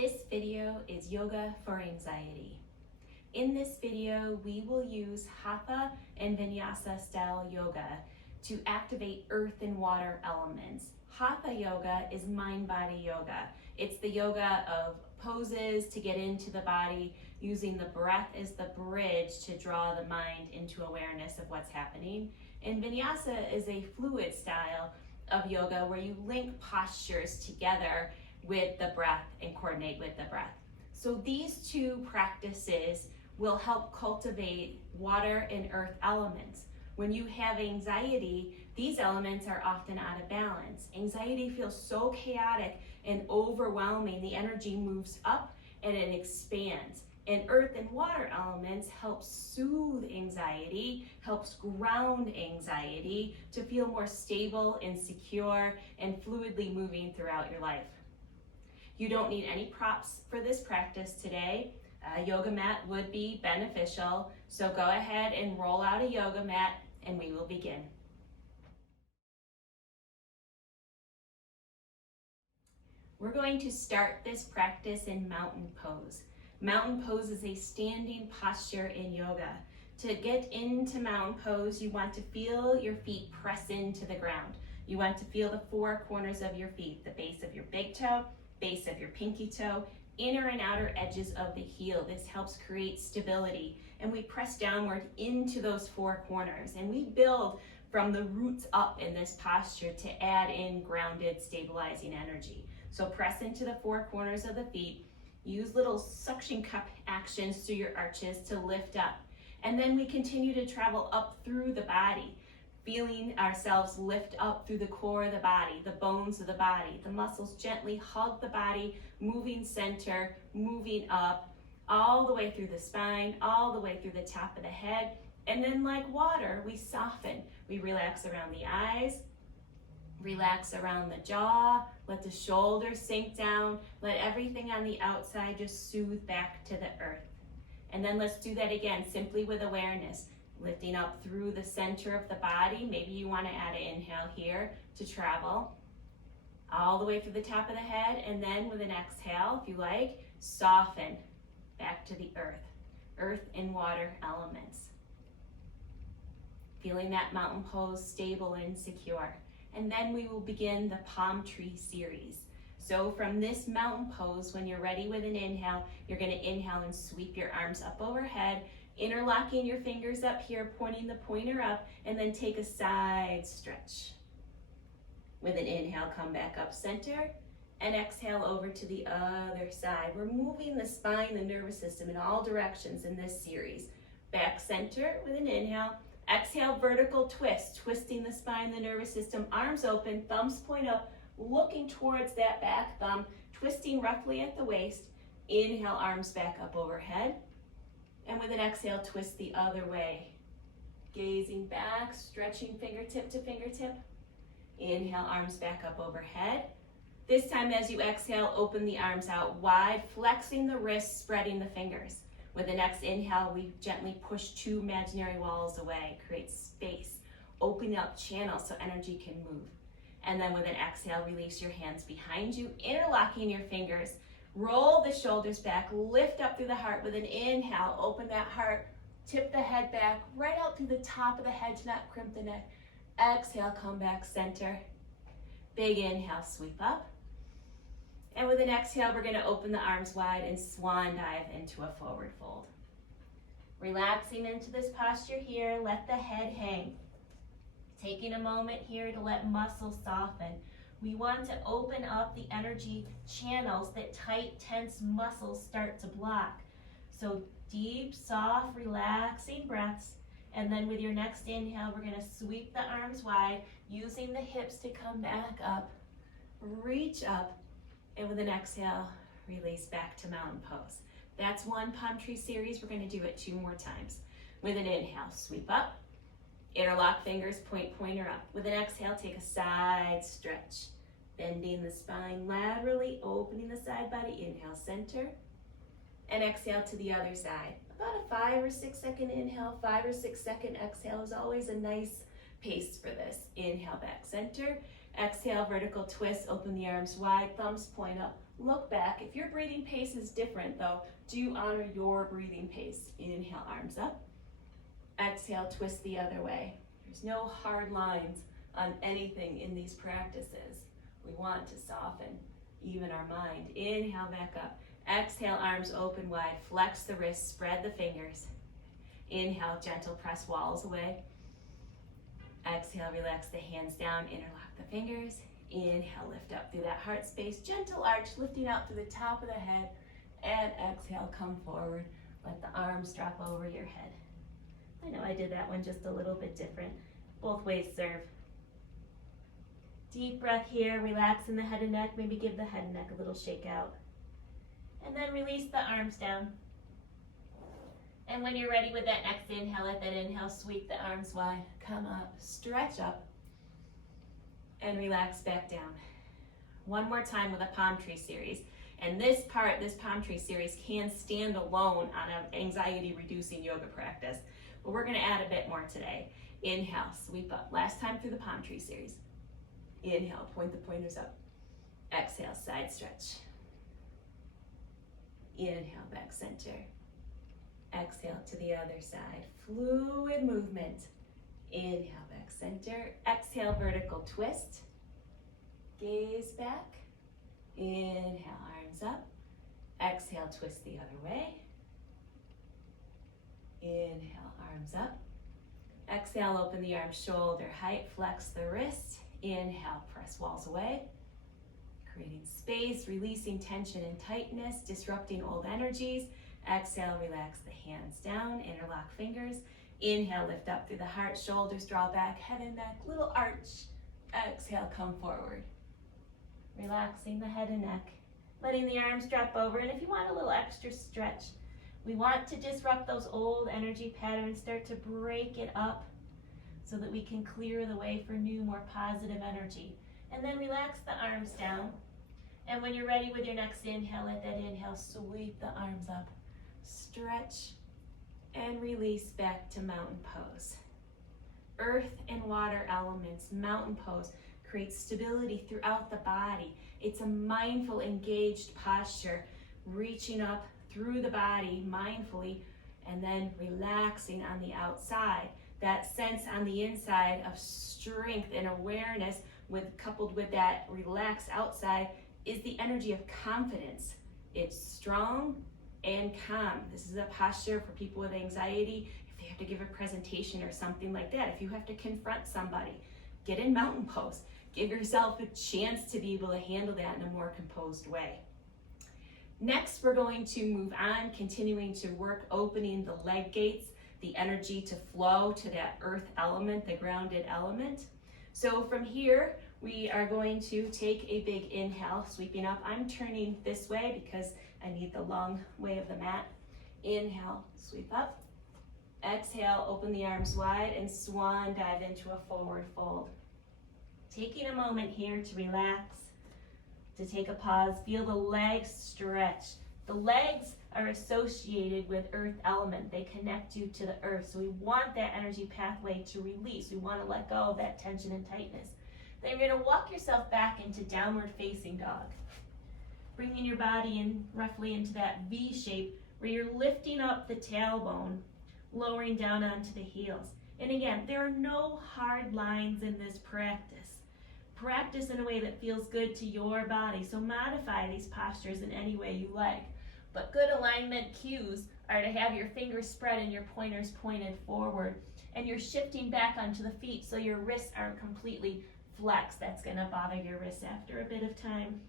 This video is yoga for anxiety. In this video, we will use Hatha and Vinyasa style yoga to activate earth and water elements. Hatha yoga is mind-body yoga. It's the yoga of poses to get into the body, using the breath as the bridge to draw the mind into awareness of what's happening. And Vinyasa is a fluid style of yoga where you link postures together with the breath and coordinate with the breath. So these two practices will help cultivate water and earth elements. When you have anxiety, these elements are often out of balance. Anxiety feels so chaotic and overwhelming. The energy moves up and it expands. And earth and water elements help soothe anxiety, helps ground anxiety to feel more stable and secure and fluidly moving throughout your life. You don't need any props for this practice today. A yoga mat would be beneficial, so go ahead and roll out a yoga mat and we will begin. We're going to start this practice in mountain pose. Mountain pose is a standing posture in yoga. To get into mountain pose, you want to feel your feet press into the ground. You want to feel the four corners of your feet, the base of your big toe, base of your pinky toe, inner and outer edges of the heel. This helps create stability. And we press downward into those four corners. And we build from the roots up in this posture to add in grounded, stabilizing energy. So press into the four corners of the feet. Use little suction cup actions through your arches to lift up. And then we continue to travel up through the body, feeling ourselves lift up through the core of the body, the bones of the body. The muscles gently hug the body, moving center, moving up, all the way through the spine, all the way through the top of the head. And then like water, we soften. We relax around the eyes, relax around the jaw, let the shoulders sink down, let everything on the outside just soothe back to the earth. And then let's do that again, simply with awareness. Lifting up through the center of the body. Maybe you want to add an inhale here to travel all the way through the top of the head, and then with an exhale, if you like, soften back to the earth and water elements. Feeling that mountain pose stable and secure. And then we will begin the palm tree series. So from this mountain pose, when you're ready with an inhale, you're going to inhale and sweep your arms up overhead, interlocking your fingers up here, pointing the pointer up, and then take a side stretch. With an inhale, come back up center, and exhale over to the other side. We're moving the spine, the nervous system in all directions in this series. Back center with an inhale. Exhale, vertical twist, twisting the spine, the nervous system, arms open, thumbs point up, looking towards that back thumb, twisting roughly at the waist. Inhale, arms back up overhead. And with an exhale, twist the other way. Gazing back, stretching fingertip to fingertip. Inhale, arms back up overhead. This time as you exhale, open the arms out wide, flexing the wrists, spreading the fingers. With the next inhale, we gently push two imaginary walls away, create space, open up channels so energy can move. And then with an exhale, release your hands behind you, interlocking your fingers. Roll the shoulders back, lift up through the heart with an inhale, open that heart, tip the head back, right out through the top of the head to not crimp the neck. Exhale, come back center. Big inhale, sweep up. And with an exhale, we're gonna open the arms wide and swan dive into a forward fold. Relaxing into this posture here, let the head hang. Taking a moment here to let muscles soften. We want to open up the energy channels that tight, tense muscles start to block. So deep, soft, relaxing breaths. And then with your next inhale, we're gonna sweep the arms wide, using the hips to come back up, reach up, and with an exhale, release back to mountain pose. That's one palm tree series. We're gonna do it 2 more times. With an inhale, sweep up, interlock fingers, pointer up. With an exhale, take a side stretch. Bending the spine laterally, opening the side body. Inhale, center. And exhale to the other side. About a 5 or 6 second inhale, 5 or 6 second exhale is always a nice pace for this. Inhale, back center. Exhale, vertical twist, open the arms wide, thumbs point up, Look back. If your breathing pace is different though, do honor your breathing pace. Inhale, arms up. Exhale, twist the other way. There's no hard lines on anything in these practices. We want to soften even our mind. Inhale, back up. Exhale, arms open wide. Flex the wrists, spread the fingers. Inhale, gentle press walls away. Exhale, relax the hands down, interlock the fingers. Inhale, lift up through that heart space. Gentle arch, lifting out through the top of the head. And exhale, come forward. Let the arms drop over your head. I know I did that one just a little bit different. Both ways serve. Deep breath here, relaxing the head and neck. Maybe give the head and neck a little shake out. And then release the arms down. And when you're ready with that next inhale, let that inhale sweep the arms wide. Come up, stretch up, and relax back down. One more time with a palm tree series. And this palm tree series can stand alone on an anxiety reducing yoga practice. But we're gonna add a bit more today. Inhale, sweep up. Last time through the palm tree series. Inhale, point the pointers up. Exhale, side stretch. Inhale, back center. Exhale to the other side. Fluid movement. Inhale, back center. Exhale, vertical twist. Gaze back. Inhale, arms up. Exhale, twist the other way. Inhale, arms up. Exhale, open the arms shoulder height, flex the wrist. Inhale, press walls away. Creating space, releasing tension and tightness, disrupting old energies. Exhale, relax the hands down, interlock fingers. Inhale, lift up through the heart, shoulders draw back, head and neck, little arch. Exhale, come forward. Relaxing the head and neck, letting the arms drop over. And if you want a little extra stretch, we want to disrupt those old energy patterns, start to break it up so that we can clear the way for new, more positive energy. And then relax the arms down. And when you're ready with your next inhale, let that inhale sweep the arms up. Stretch and release back to mountain pose. Earth and water elements, mountain pose, creates stability throughout the body. It's a mindful, engaged posture, reaching up through the body mindfully and then relaxing on the outside. That sense on the inside of strength and awareness coupled with that relaxed outside is the energy of confidence. It's strong and calm. This is a posture for people with anxiety. If they have to give a presentation or something like that, if you have to confront somebody, get in mountain pose. Give yourself a chance to be able to handle that in a more composed way. Next, we're going to move on, continuing to work opening the leg gates, the energy to flow to that earth element, the grounded element. So from here, we are going to take a big inhale, sweeping up. I'm turning this way because I need the long way of the mat. Inhale, sweep up. Exhale, open the arms wide and swan dive into a forward fold. Taking a moment here to relax, to take a pause, feel the legs stretch. The legs are associated with earth element. They connect you to the earth. So we want that energy pathway to release. We want to let go of that tension and tightness. Then you're going to walk yourself back into downward facing dog. Bringing your body in roughly into that V shape where you're lifting up the tailbone, lowering down onto the heels. And again, there are no hard lines in this practice. Practice in a way that feels good to your body. So modify these postures in any way you like. But good alignment cues are to have your fingers spread and your pointers pointed forward. And you're shifting back onto the feet so your wrists aren't completely flexed. That's going to bother your wrists after a bit of time.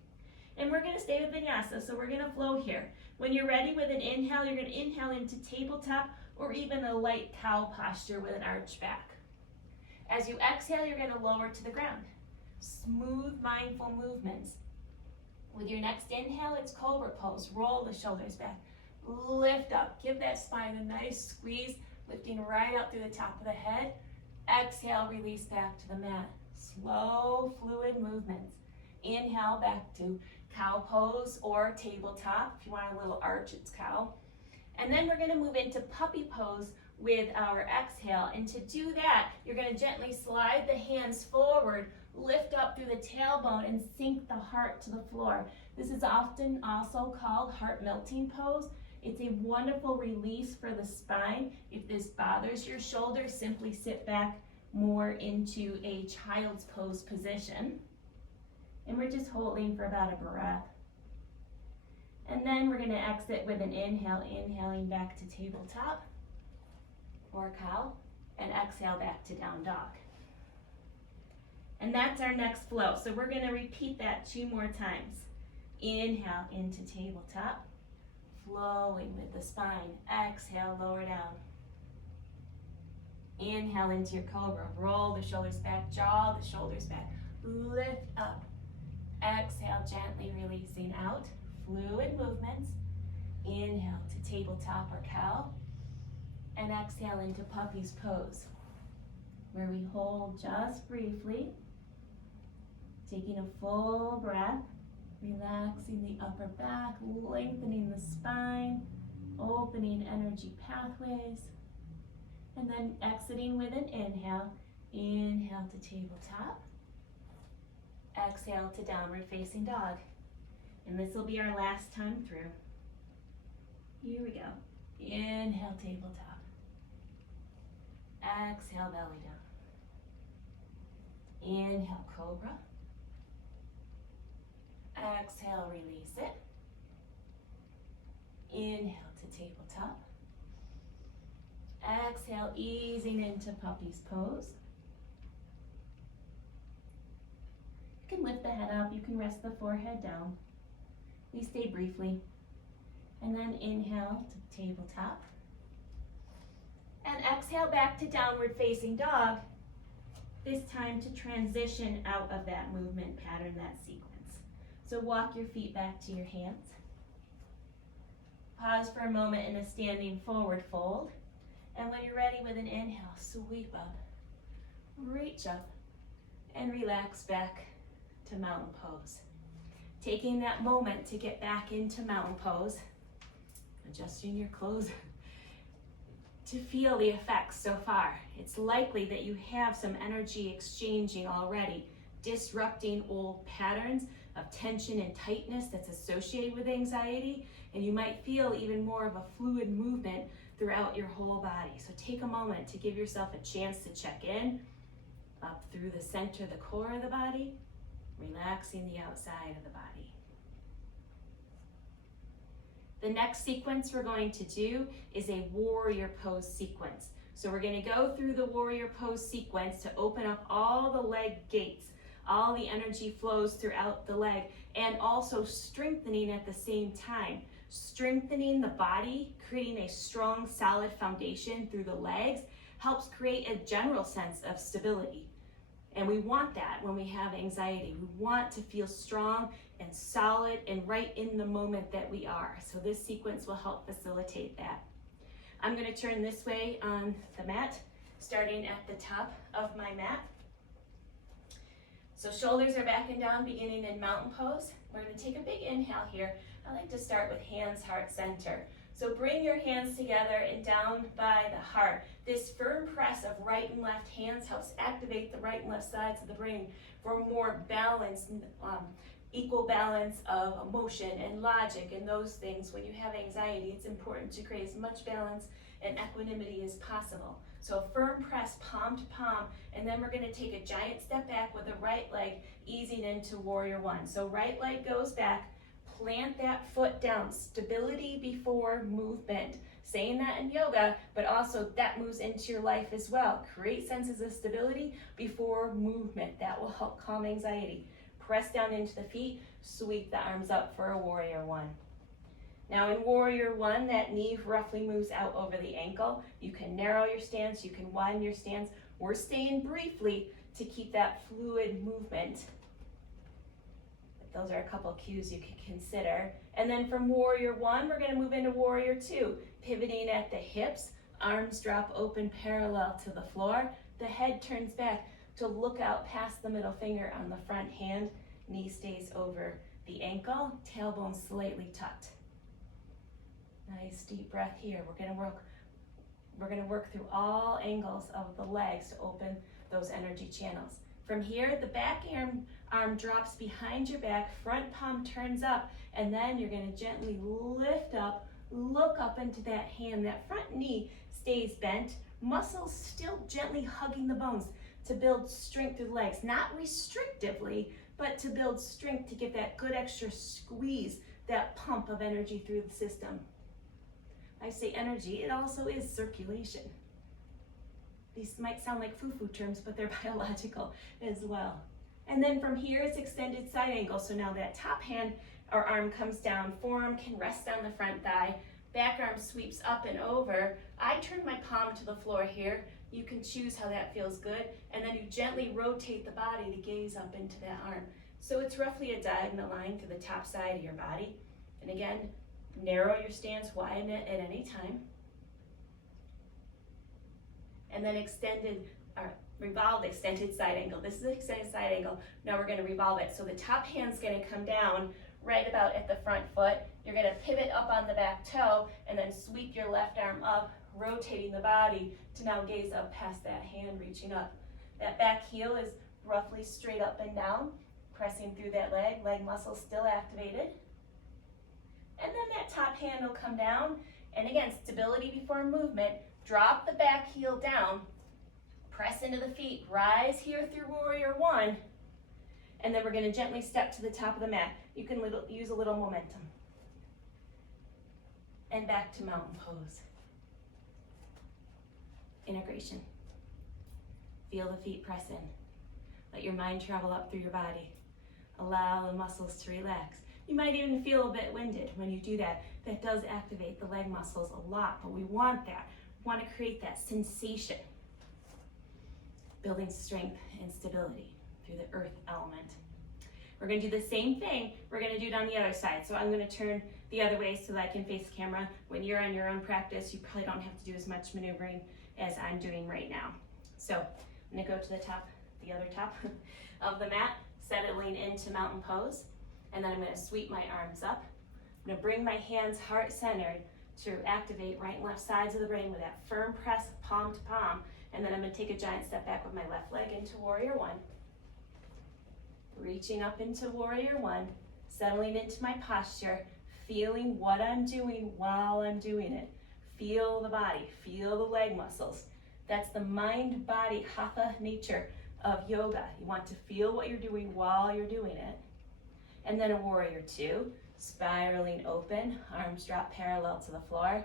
And we're going to stay with Vinyasa, so we're going to flow here. When you're ready with an inhale, you're going to inhale into tabletop or even a light cow posture with an arch back. As you exhale, you're going to lower to the ground. Smooth, mindful movements. With your next inhale, it's cobra pose. Roll the shoulders back. Lift up. Give that spine a nice squeeze, lifting right up through the top of the head. Exhale, release back to the mat. Slow, fluid movements. Inhale, back to cow pose or tabletop. If you want a little arch, it's cow. And then we're going to move into puppy pose with our exhale. And to do that, you're going to gently slide the hands forward, lift up through the tailbone and sink the heart to the floor. This is often also called heart melting pose. It's a wonderful release for the spine. If this bothers your shoulders, simply sit back more into a child's pose position. And we're just holding for about a breath. And then we're going to exit with an inhale, inhaling back to tabletop or cow, and exhale back to down dog. And that's our next flow. So we're going to repeat that 2 more times. Inhale into tabletop, flowing with the spine. Exhale, lower down. Inhale into your cobra. Roll the shoulders back, jaw the shoulders back. Lift up. Exhale, gently releasing out. Fluid movements. Inhale to tabletop or cow. And exhale into puppy's pose, where we hold just briefly, taking a full breath, relaxing the upper back, lengthening the spine, opening energy pathways, and then exiting with an inhale. Inhale to tabletop, exhale to downward facing dog. And this will be our last time through. Here we go. Inhale, tabletop. Exhale, belly down. Inhale, cobra. Exhale, release it. Inhale to tabletop. Exhale, easing into puppy's pose. You can lift the head up, you can rest the forehead down. We stay briefly. And then inhale to tabletop. And exhale back to downward facing dog. This time to transition out of that movement pattern, that sequence. So walk your feet back to your hands. Pause for a moment in a standing forward fold. And when you're ready with an inhale, sweep up, reach up, and relax back to mountain pose. Taking that moment to get back into mountain pose, adjusting your clothes to feel the effects so far. It's likely that you have some energy exchanging already, disrupting old patterns of tension and tightness that's associated with anxiety, and you might feel even more of a fluid movement throughout your whole body. So take a moment to give yourself a chance to check in, up through the center, the core of the body, relaxing the outside of the body. The next sequence we're going to do is a warrior pose sequence. So we're going to go through the warrior pose sequence to open up all the leg gates. All the energy flows throughout the leg, and also strengthening at the same time. Strengthening the body, creating a strong, solid foundation through the legs, helps create a general sense of stability. And we want that when we have anxiety. We want to feel strong and solid and right in the moment that we are. So this sequence will help facilitate that. I'm going to turn this way on the mat, starting at the top of my mat. So shoulders are back and down, beginning in mountain pose. We're going to take a big inhale here. I like to start with hands, heart, center. So bring your hands together and down by the heart. This firm press of right and left hands helps activate the right and left sides of the brain for more balance, equal balance of emotion and logic and those things. When you have anxiety, it's important to create as much balance and equanimity as possible. So firm press, palm to palm, and then we're going to take a giant step back with the right leg, easing into warrior one. So right leg goes back, plant that foot down, stability before movement. Saying that in yoga, but also that moves into your life as well. Create senses of stability before movement. That will help calm anxiety. Press down into the feet, sweep the arms up for a warrior one. Now in warrior one, that knee roughly moves out over the ankle. You can narrow your stance, you can widen your stance. We're staying briefly to keep that fluid movement. Those are a couple cues you can consider. And then from warrior one, we're going to move into warrior two. Pivoting at the hips, arms drop open parallel to the floor. The head turns back to look out past the middle finger on the front hand. Knee stays over the ankle, tailbone slightly tucked. Nice deep breath here. We're going to work through all angles of the legs to open those energy channels. From here, the back arm drops behind your back, front palm turns up, and then you're gonna gently lift up, look up into that hand. That front knee stays bent, muscles still gently hugging the bones to build strength through the legs, not restrictively, but to build strength to get that good extra squeeze, that pump of energy through the system. I say energy, it also is circulation. These might sound like foo-foo terms, but they're biological as well. And then from here, it's extended side angle. So now that top hand or arm comes down, forearm can rest on the front thigh, back arm sweeps up and over. I turn my palm to the floor here. You can choose how that feels good. And then you gently rotate the body to gaze up into that arm. So it's roughly a diagonal line to the top side of your body. And again, narrow your stance, widen it at any time. And then revolved extended side angle. This is an extended side angle. Now we're gonna revolve it. So the top hand's gonna come down right about at the front foot. You're gonna pivot up on the back toe and then sweep your left arm up, rotating the body to now gaze up past that hand reaching up. That back heel is roughly straight up and down, pressing through that leg muscle still activated. And then that top hand will come down, and again, stability before movement. Drop the back heel down, press into the feet, rise here through warrior one, and then we're gonna gently step to the top of the mat. You can use a little momentum. And back to mountain pose. Integration. Feel the feet press in. Let your mind travel up through your body. Allow the muscles to relax. You might even feel a bit winded when you do that. That does activate the leg muscles a lot, but we want that. We want to create that sensation. Building strength and stability through the earth element. We're going to do the same thing. We're going to do it on the other side. So I'm going to turn the other way so that I can face the camera. When you're on your own practice, you probably don't have to do as much maneuvering as I'm doing right now. So I'm going to go to the top, the other top of the mat, settling into mountain pose. And then I'm going to sweep my arms up. I'm going to bring my hands heart-centered to activate right and left sides of the brain with that firm press, palm to palm. And then I'm going to take a giant step back with my left leg into warrior one. Reaching up into warrior one, settling into my posture, feeling what I'm doing while I'm doing it. Feel the body, feel the leg muscles. That's the mind-body Hatha nature of yoga. You want to feel what you're doing while you're doing it. And then a warrior two, spiraling open, arms drop parallel to the floor.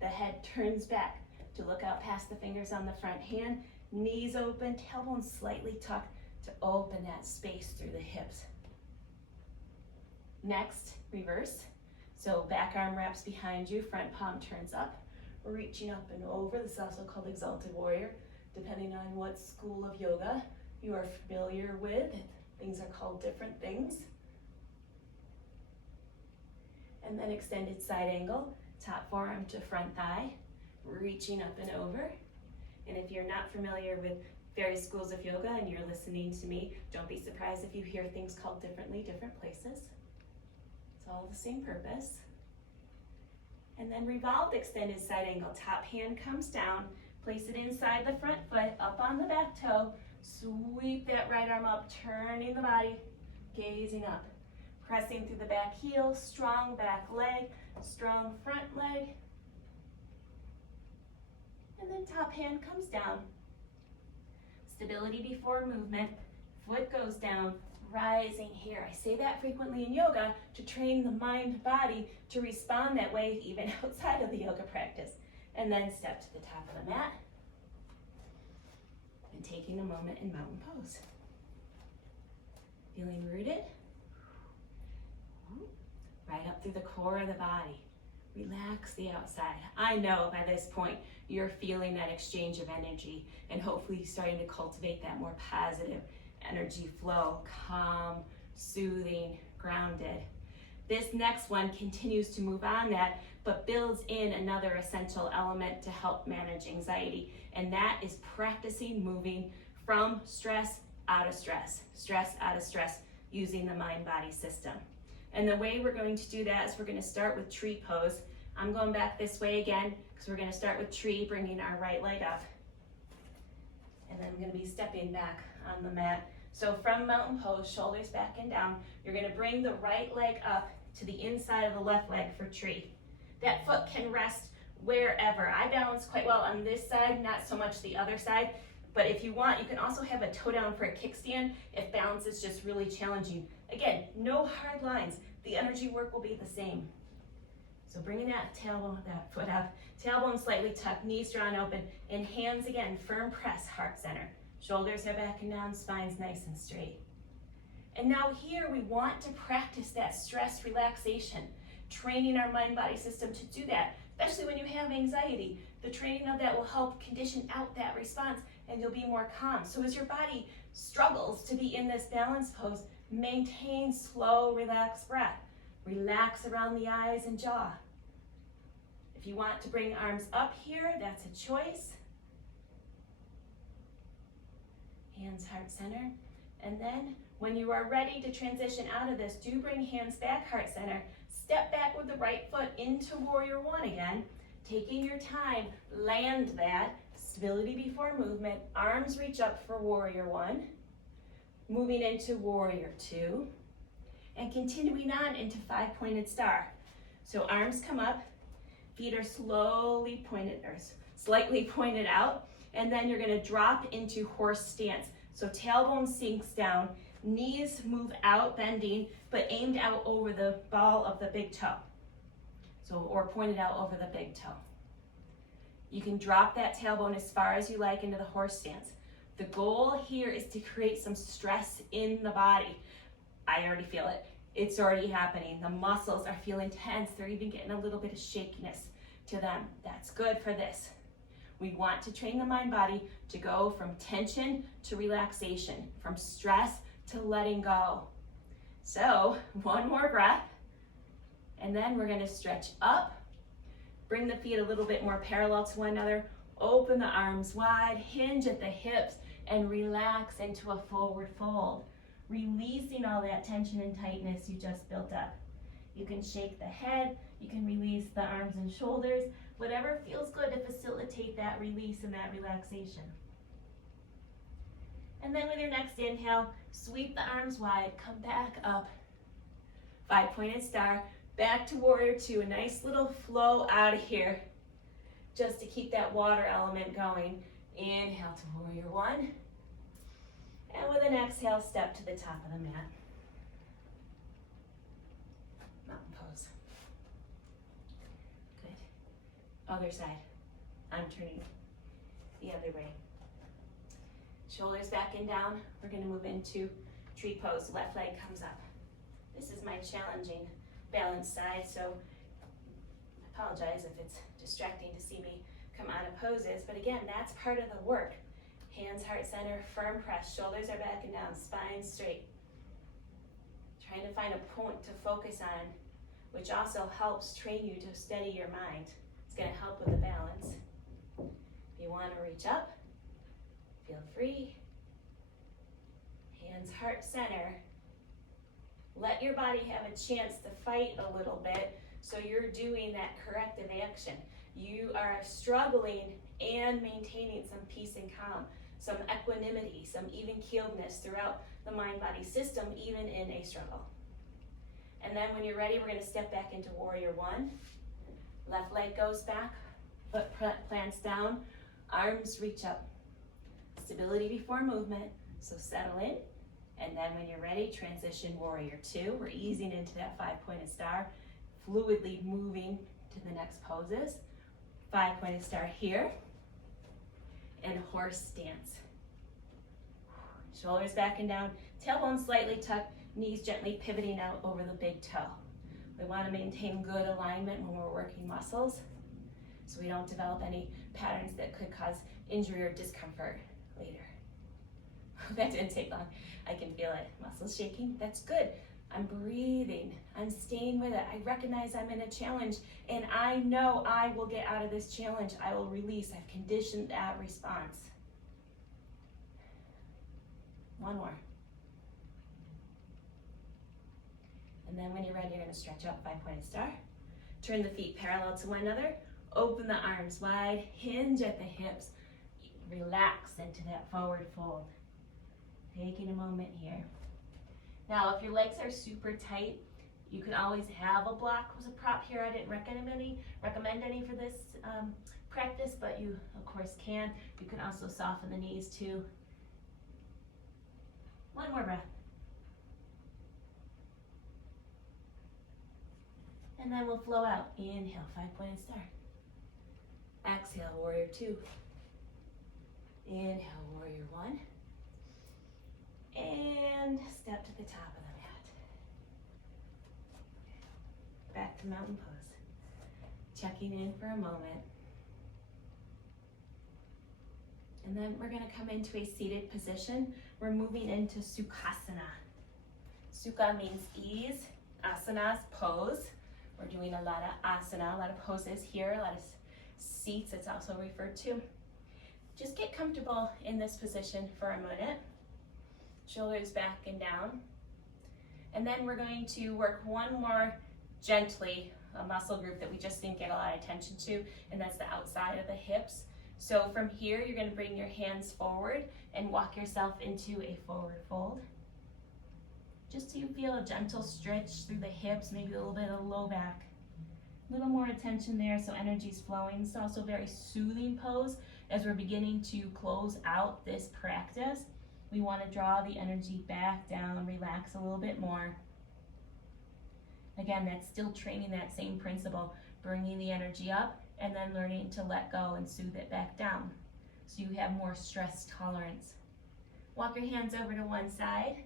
The head turns back to look out past the fingers on the front hand, knees open, tailbone slightly tucked to open that space through the hips. Next, reverse. So back arm wraps behind you, front palm turns up, reaching up and over. This is also called exalted warrior, depending on what school of yoga you are familiar with. Things are called different things. And then extended side angle, top forearm to front thigh, reaching up and over. And if you're not familiar with various schools of yoga and you're listening to me, don't be surprised if you hear things called differently, different places. It's all the same purpose. And then revolved extended side angle, top hand comes down, place it inside the front foot, up on the back toe, sweep that right arm up, turning the body, gazing up. Pressing through the back heel, strong back leg, strong front leg. And then top hand comes down. Stability before movement, foot goes down, rising here. I say that frequently in yoga to train the mind body to respond that way even outside of the yoga practice. And then step to the top of the mat and taking a moment in mountain pose. Feeling rooted. Right up through the core of the body. Relax the outside. I know by this point you're feeling that exchange of energy and hopefully starting to cultivate that more positive energy flow, calm, soothing, grounded. This next one continues to move on that, but builds in another essential element to help manage anxiety, and that is practicing moving from stress out of stress out of stress, using the mind-body system. And the way we're going to do that is we're going to start with tree pose. I'm going back this way again because we're going to start with tree, bringing our right leg up. And then I'm going to be stepping back on the mat So from mountain pose, shoulders back and down, you're gonna bring the right leg up to the inside of the left leg for tree. That foot can rest wherever. I balance quite well on this side, not so much the other side. But if you want, you can also have a toe down for a kickstand if balance is just really challenging. Again, no hard lines. The energy work will be the same. So bringing that tailbone, that foot up, tailbone slightly tucked, knees drawn open, and hands again, firm press, heart center. Shoulders are back and down, spine's nice and straight. And now here we want to practice that stress relaxation, training our mind-body system to do that, especially when you have anxiety. The training of that will help condition out that response and you'll be more calm. So as your body struggles to be in this balanced pose, maintain slow, relaxed breath. Relax around the eyes and jaw. If you want to bring arms up here, that's a choice. Hands heart center. And then when you are ready to transition out of this, do bring hands back heart center. Step back with the right foot into warrior one again. Taking your time, land that. Stability before movement. Arms reach up for warrior one. Moving into warrior two. And continuing on into five-pointed star. So arms come up, feet are slowly pointed or slightly pointed out, and then you're gonna drop into horse stance. So tailbone sinks down, knees move out, bending, but aimed out over the ball of the big toe. So, or pointed out over the big toe. You can drop that tailbone as far as you like into the horse stance. The goal here is to create some stress in the body. I already feel it. It's already happening. The muscles are feeling tense. They're even getting a little bit of shakiness to them. That's good for this. We want to train the mind body to go from tension to relaxation, from stress to letting go. So one more breath, and then we're gonna stretch up, bring the feet a little bit more parallel to one another, open the arms wide, hinge at the hips, and relax into a forward fold, releasing all that tension and tightness you just built up. You can shake the head, you can release the arms and shoulders, whatever feels good to facilitate that release and that relaxation. And then with your next inhale, sweep the arms wide, come back up, five-pointed star, back to warrior two, a nice little flow out of here, just to keep that water element going. Inhale to warrior one, and with an exhale, step to the top of the mat. Mountain pose. Good. Other side. I'm turning the other way. Shoulders back and down. We're going to move into tree pose. Left leg comes up. This is my challenging balance side, so I apologize if it's distracting to see me come out of poses, but again, that's part of the work. Hands heart center, firm press, shoulders are back and down, spine straight. Trying to find a point to focus on, which also helps train you to steady your mind. It's going to help with the balance. If you want to reach up, feel free. Hands heart center. Let your body have a chance to fight a little bit, so you're doing that corrective action. You are struggling and maintaining some peace and calm, some equanimity, some even keeledness throughout the mind-body system, even in a struggle. And then when you're ready, we're going to step back into warrior one. Left leg goes back, foot plants down, arms reach up. Stability before movement, so settle in. And then when you're ready, transition warrior two. We're easing into that five-pointed star, fluidly moving to the next poses. Five-pointed star here, and horse stance. Shoulders back and down, tailbone slightly tucked, knees gently pivoting out over the big toe. We want to maintain good alignment when we're working muscles, so we don't develop any patterns that could cause injury or discomfort later. That didn't take long. I can feel it. Muscles shaking. That's good. I'm breathing. I'm staying with it. I recognize I'm in a challenge, and I know I will get out of this challenge. I will release. I've conditioned that response. One more. And then when you're ready, you're going to stretch up, five-pointed star. Turn the feet parallel to one another. Open the arms wide. Hinge at the hips. Relax into that forward fold. Taking a moment here. Now, if your legs are super tight, you can always have a block as a prop here. I didn't recommend any for this practice, but you of course can. You can also soften the knees too. One more breath. And then we'll flow out. Inhale, 5-pointed star. Exhale, warrior 2. Inhale, warrior 1. And step to the top of the mat. Back to mountain pose. Checking in for a moment. And then we're gonna come into a seated position. We're moving into Sukhasana. Sukha means ease, asanas, pose. We're doing a lot of asana, a lot of poses here, a lot of seats, it's also referred to. Just get comfortable in this position for a minute. Shoulders back and down. And then we're going to work one more gently, a muscle group that we just didn't get a lot of attention to, and that's the outside of the hips. So from here, you're going to bring your hands forward and walk yourself into a forward fold. Just so you feel a gentle stretch through the hips, maybe a little bit of low back. A little more attention there so energy's flowing. It's also a very soothing pose as we're beginning to close out this practice. We want to draw the energy back down, relax a little bit more. Again, that's still training that same principle, bringing the energy up and then learning to let go and soothe it back down so you have more stress tolerance. Walk your hands over to one side,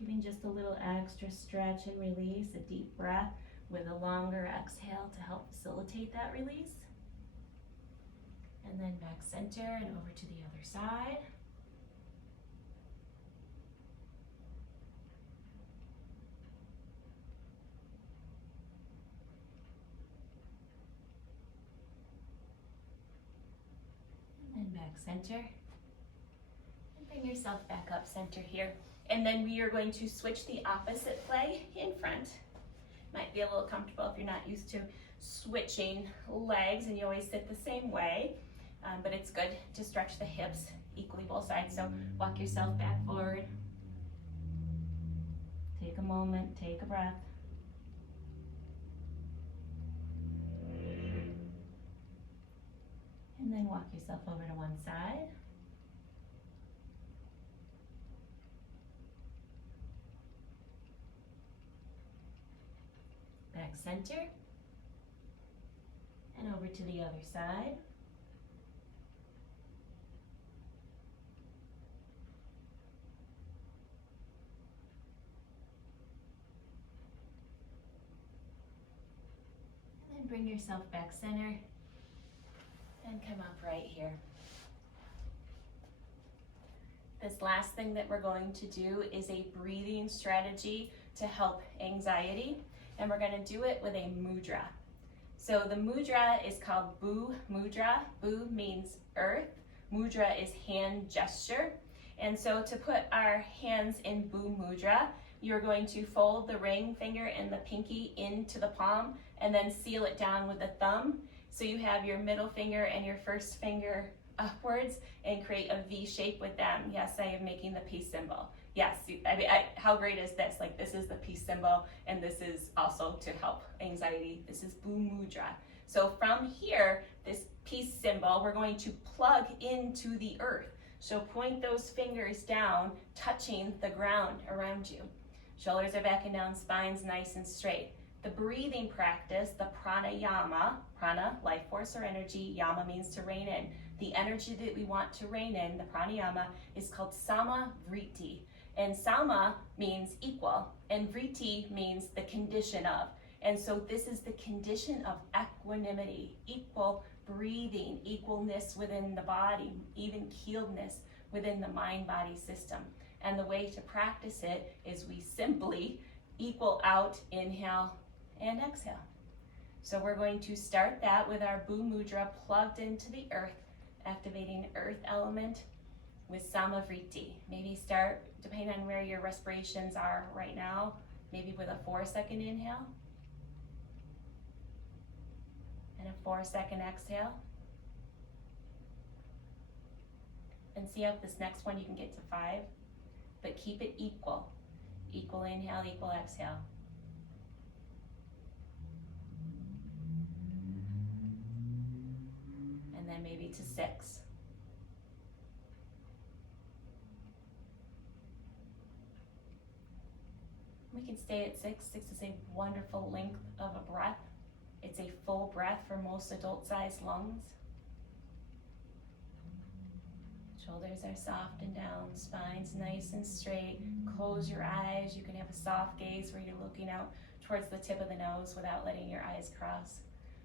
giving just a little extra stretch and release, a deep breath with a longer exhale to help facilitate that release. And then back center and over to the other side. And back center. And bring yourself back up center here. And then we are going to switch the opposite leg in front. Might be a little comfortable if you're not used to switching legs and you always sit the same way, but it's good to stretch the hips equally both sides. So walk yourself back forward. Take a moment, take a breath. And then walk yourself over to one side. Back center. And over to the other side. And then bring yourself back center. And come up right here. This last thing that we're going to do is a breathing strategy to help anxiety, and we're going to do it with a mudra. So the mudra is called Bu Mudra. Bu means earth. Mudra is hand gesture. And so to put our hands in Bu Mudra, you're going to fold the ring finger and the pinky into the palm and then seal it down with the thumb. So you have your middle finger and your first finger upwards and create a V shape with them. Yes, I am making the peace symbol. Yes, how great is this? Like, this is the peace symbol, and this is also to help anxiety. This is Bu Mudra. So from here, this peace symbol, we're going to plug into the earth. So point those fingers down, touching the ground around you. Shoulders are back and down, spine's nice and straight. The breathing practice, the pranayama, prana, life force or energy, yama means to rein in. The energy that we want to rein in, the pranayama, is called Sama Vritti. And Sama means equal, and Vritti means the condition of. And so this is the condition of equanimity, equal breathing, equalness within the body, even keeledness within the mind-body system. And the way to practice it is we simply equal out, inhale, and exhale. So we're going to start that with our Bu Mudra plugged into the earth, activating earth element with Sama Vritti. Maybe start, depending on where your respirations are right now, maybe with a 4-second inhale and a 4-second exhale. And see how this next one you can get to 5, but keep it equal. Equal inhale, equal exhale. And then maybe to 6. We can stay at 6. 6 is a wonderful length of a breath. It's a full breath for most adult-sized lungs. Shoulders are soft and down, spine's nice and straight. Close your eyes. You can have a soft gaze where you're looking out towards the tip of the nose without letting your eyes cross.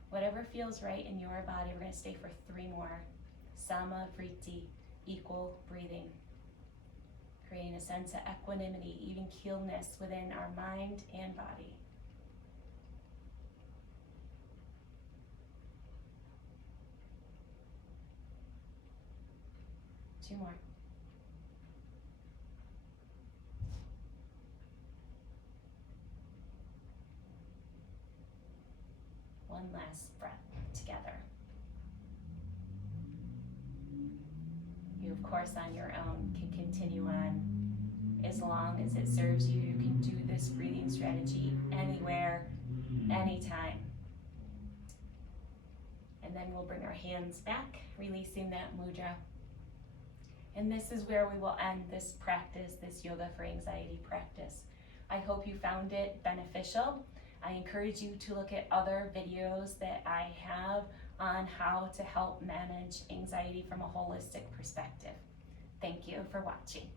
Whatever feels right in your body. We're going to stay for 3 more. Sama Vritti, equal breathing. Creating a sense of equanimity, even keeledness within our mind and body. Two more. One last breath together. You, of course, on your own can continue on as long as it serves you. You can do this breathing strategy anywhere, anytime. And then we'll bring our hands back, releasing that mudra. And this is where we will end this practice, this yoga for anxiety practice. I hope you found it beneficial. I encourage you to look at other videos that I have on how to help manage anxiety from a holistic perspective. Thank you for watching.